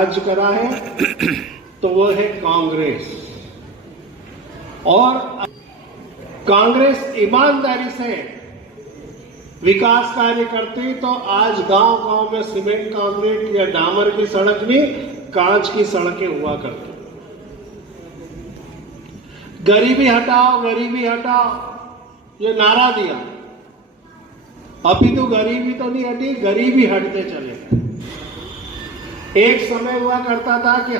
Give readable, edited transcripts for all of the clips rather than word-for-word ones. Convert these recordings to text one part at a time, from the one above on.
राज्य करा है तो वो है कांग्रेस। और कांग्रेस ईमानदारी से विकास कार्य करती तो आज गांव गांव में सीमेंट कंक्रीट या डामर की सड़क नहीं, कांच की सड़कें हुआ करती। गरीबी हटाओ, गरीबी हटाओ, ये नारा दिया। अभी तो गरीबी तो नहीं हटी, गरीबी हटते चले गए। एक समय हुआ करता था कि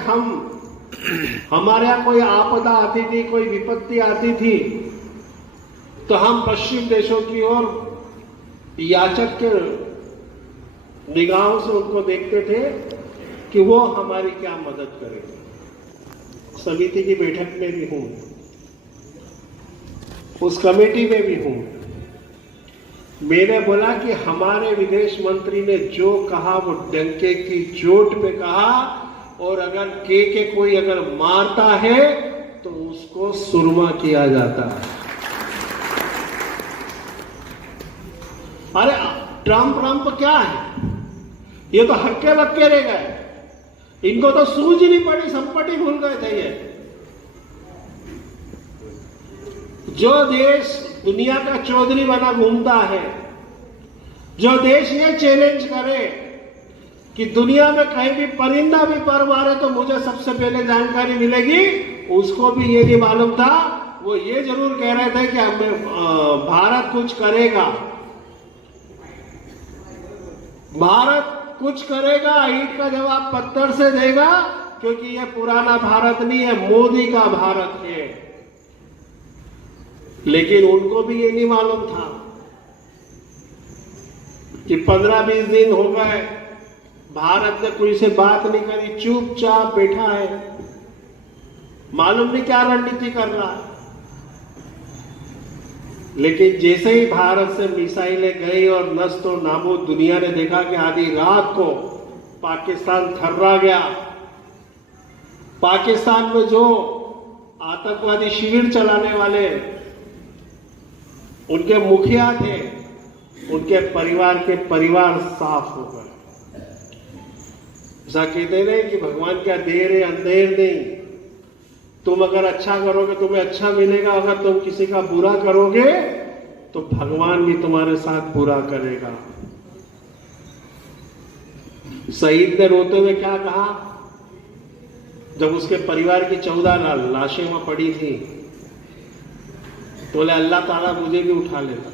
हमारे यहां कोई आपदा आती थी, कोई विपत्ति आती थी, तो हम पश्चिम देशों की ओर याचक के निगाहों से उनको देखते थे कि वो हमारी क्या मदद करेंगे। समिति की बैठक में भी हूं, उस कमेटी में भी हूं। मैंने बोला कि हमारे विदेश मंत्री ने जो कहा वो डंके की चोट पे कहा, और अगर के कोई अगर मारता है तो उसको सुरमा किया जाता है। अरे ट्रम्प क्या है, ये तो हक्के बक्के रह गए, इनको तो सूझ नहीं पड़ी, संपत्ति भूल गए थे। ये जो देश दुनिया का चौधरी बना घूमता है, जो देश ये चैलेंज करे कि दुनिया में कहीं भी परिंदा भी पर मारे तो मुझे सबसे पहले जानकारी मिलेगी, उसको भी ये नहीं मालूम था। वो ये जरूर कह रहे थे कि भारत कुछ करेगा, भारत कुछ करेगा, ईंट का जवाब पत्थर से देगा, क्योंकि ये पुराना भारत नहीं है, मोदी का भारत है। लेकिन उनको भी ये नहीं मालूम था कि 15-20 दिन हो गए, भारत ने कोई से बात नहीं करी, चुपचाप बैठा है, मालूम नहीं क्या रणनीति कर रहा है। लेकिन जैसे ही भारत से मिसाइलें गई और नष्ट और नाबूद, दुनिया ने देखा कि आधी रात को पाकिस्तान थर्रा गया। पाकिस्तान में जो आतंकवादी शिविर चलाने वाले उनके मुखिया थे, उनके परिवार के परिवार साफ हो गए। ऐसा कहते नहीं कि भगवान क्या देर है अंधेर नहीं, तुम अगर अच्छा करोगे तुम्हें अच्छा मिलेगा, अगर तुम किसी का बुरा करोगे तो भगवान भी तुम्हारे साथ बुरा करेगा। शहीद ने रोते हुए क्या कहा जब उसके परिवार की 14 लाशें वहां पड़ी थी? तो बोले अल्लाह ताला मुझे भी उठा लेता,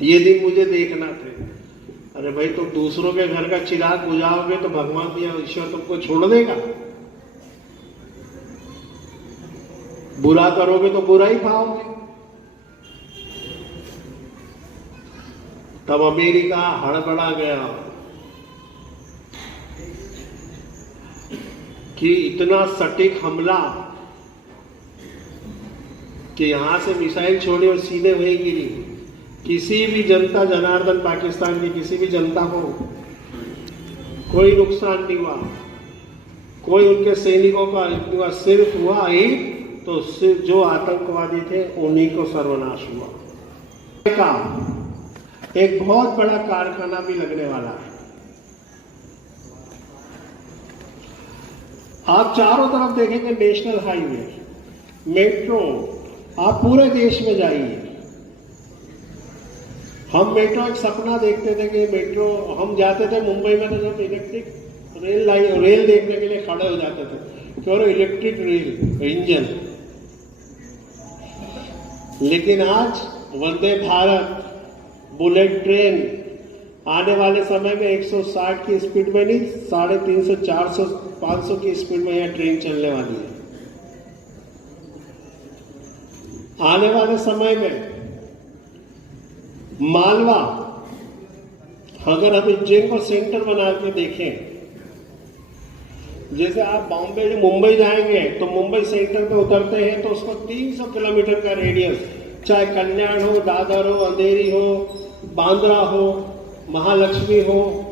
ये दिन मुझे देखना थे। अरे भाई, तुम दूसरों के घर का चिराग बुझाओगे तो भगवान या ईश्वर तुमको छोड़ देगा? बुरा करोगे तो बुरा ही पाओगे। तब अमेरिका हड़बड़ा गया कि इतना सटीक हमला कि यहां से मिसाइल छोड़ी और सीधे वहीं गिरी, किसी भी जनता जनार्दन पाकिस्तान की किसी भी जनता को कोई नुकसान नहीं हुआ, कोई उनके सैनिकों का हुआ, सिर्फ हुआ ही तो सिर्फ जो आतंकवादी थे उन्हीं को सर्वनाश हुआ। एक बहुत बड़ा कारखाना भी लगने वाला है। आप चारों तरफ देखेंगे नेशनल हाईवे, मेट्रो, आप पूरे देश में जाइए। हम मेट्रो एक सपना देखते थे कि मेट्रो, हम जाते थे मुंबई में तो जब इलेक्ट्रिक रेल देखने के लिए खड़े हो जाते थे कि और इलेक्ट्रिक रेल इंजन। लेकिन आज वंदे भारत, बुलेट ट्रेन आने वाले समय में 160 की स्पीड में नहीं, 350, 400, 500 की स्पीड में यह ट्रेन चलने वाली है। आने वाले समय में मालवा, अगर हम उज्जैन को सेंटर बना के देखें, जैसे आप बॉम्बे मुंबई जाएंगे तो मुंबई सेंटर पे उतरते हैं तो उसको 300 किलोमीटर का रेडियस, चाहे कल्याण हो, दादर हो, अंधेरी हो, बांद्रा हो, महालक्ष्मी हो,